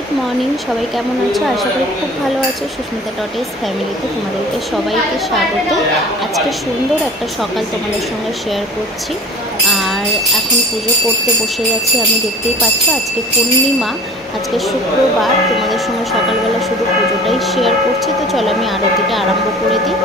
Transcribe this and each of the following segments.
Good morning, সবাই কেমন আছো? আশা করি খুব ভালো আছো। সুস্মিতা ডটেস ফ্যামিলিতে তোমাদেরকে সবাইকে স্বাগত। আজকে সুন্দর একটা সকাল তোমাদের সঙ্গে শেয়ার করছি। আর এখন পুজো করতে বসে গেছি। আমি দেখতেই পাচ্ছ আজকে পূর্ণিমা, আজকে শুক্রবার। তোমাদের সঙ্গে সকালবেলা শুধু পুজোটাই শেয়ার করছি। তো চলো আমি আরতিটা আরম্ভ করে দিই।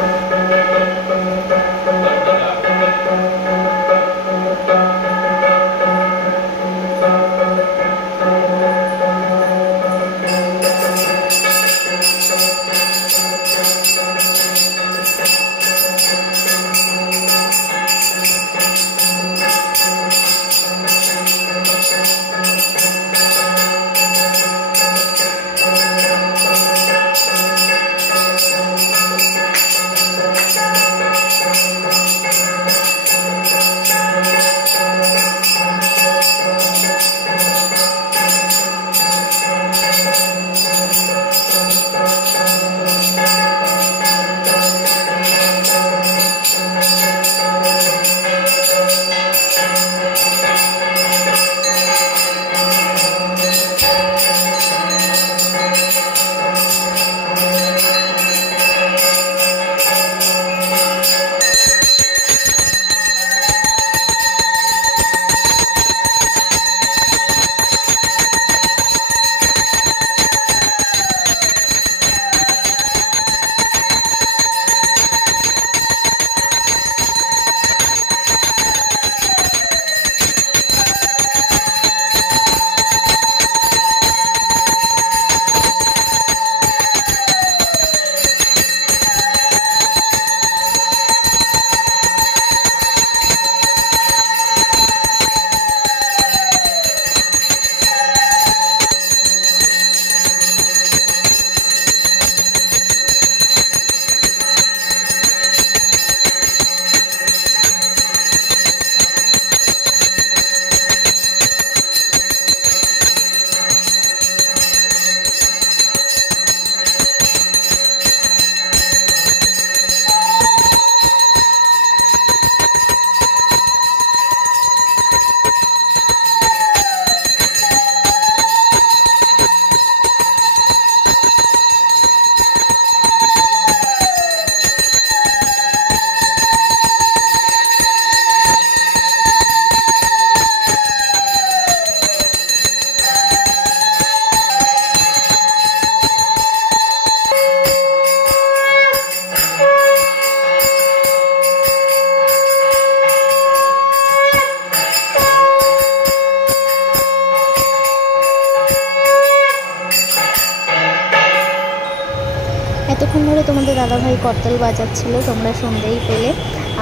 এতক্ষণ ধরে তোমাদের দাদাভাই করতাল বাজাচ্ছিল, তোমরা শুনতেই পেলে।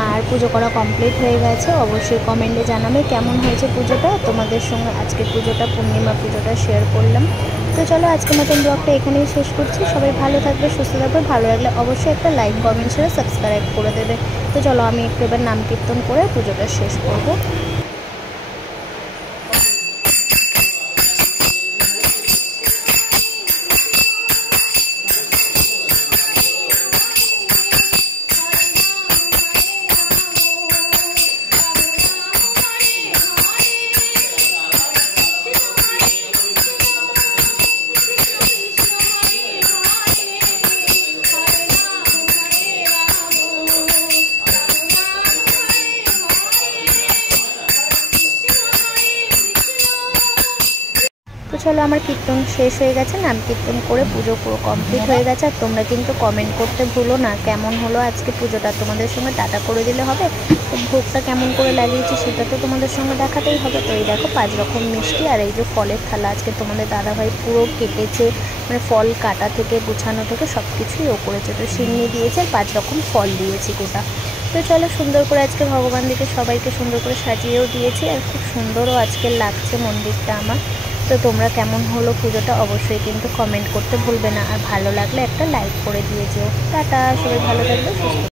আর পুজো করা কমপ্লিট হয়ে গেছে। অবশ্যই কমেন্টে জানাবে কেমন হয়েছে পুজোটা। তোমাদের সঙ্গে আজকে পুজোটা, পূর্ণিমা পুজোটা শেয়ার করলাম। তো চলো আজকের মতন ব্লগটা এখানেই শেষ করছি। সবাই ভালো থাকবে, সুস্থ থাকবে। ভালো লাগলে অবশ্যই একটা লাইক, কমেন্ট, শেয়ার, সাবস্ক্রাইব করে দেবে। তো চলো আমি একটু এবার নাম কীর্তন করে পুজোটা শেষ করবো। তো চলো আমার কীর্তন শেষ হয়ে গেছে, নাম কীর্তন করে পুজো পুরো কমপ্লিট হয়ে গেছে। আর তোমরা কিন্তু কমেন্ট করতে ভুলো না কেমন হলো আজকে পুজোটা। তোমাদের সঙ্গে টাটা করে দিলে হবে? তো ভোগটা কেমন করে লাগিয়েছি সেটা তো তোমাদের সঙ্গে দেখাতেই হবে। তো এই দেখো 5 রকম মিষ্টি আর এই যে ফলের থালা আজকে তোমাদের দাদাভাই পুরো কেটেছে, মানে ফল কাটা থেকে গুছানো থেকে সব কিছুই ও করেছে। তো সিন্নি দিয়েছে, 5 রকম ফল দিয়েছি গোটা। তো চলো সুন্দর করে আজকে ভগবান দিকে সবাইকে সুন্দর করে সাজিয়েও দিয়েছি। আর খুব সুন্দরও আজকে লাগছে মন্দিরটা আমার। তো তোমরা কেমন হলো পুজোটা অবশ্যই কিন্তু কমেন্ট করতে ভুলবে না। আর ভালো লাগলে একটা লাইক করে দিয়ে যেও। টাটা, সবাই ভালো থাকবে, সুস্থ।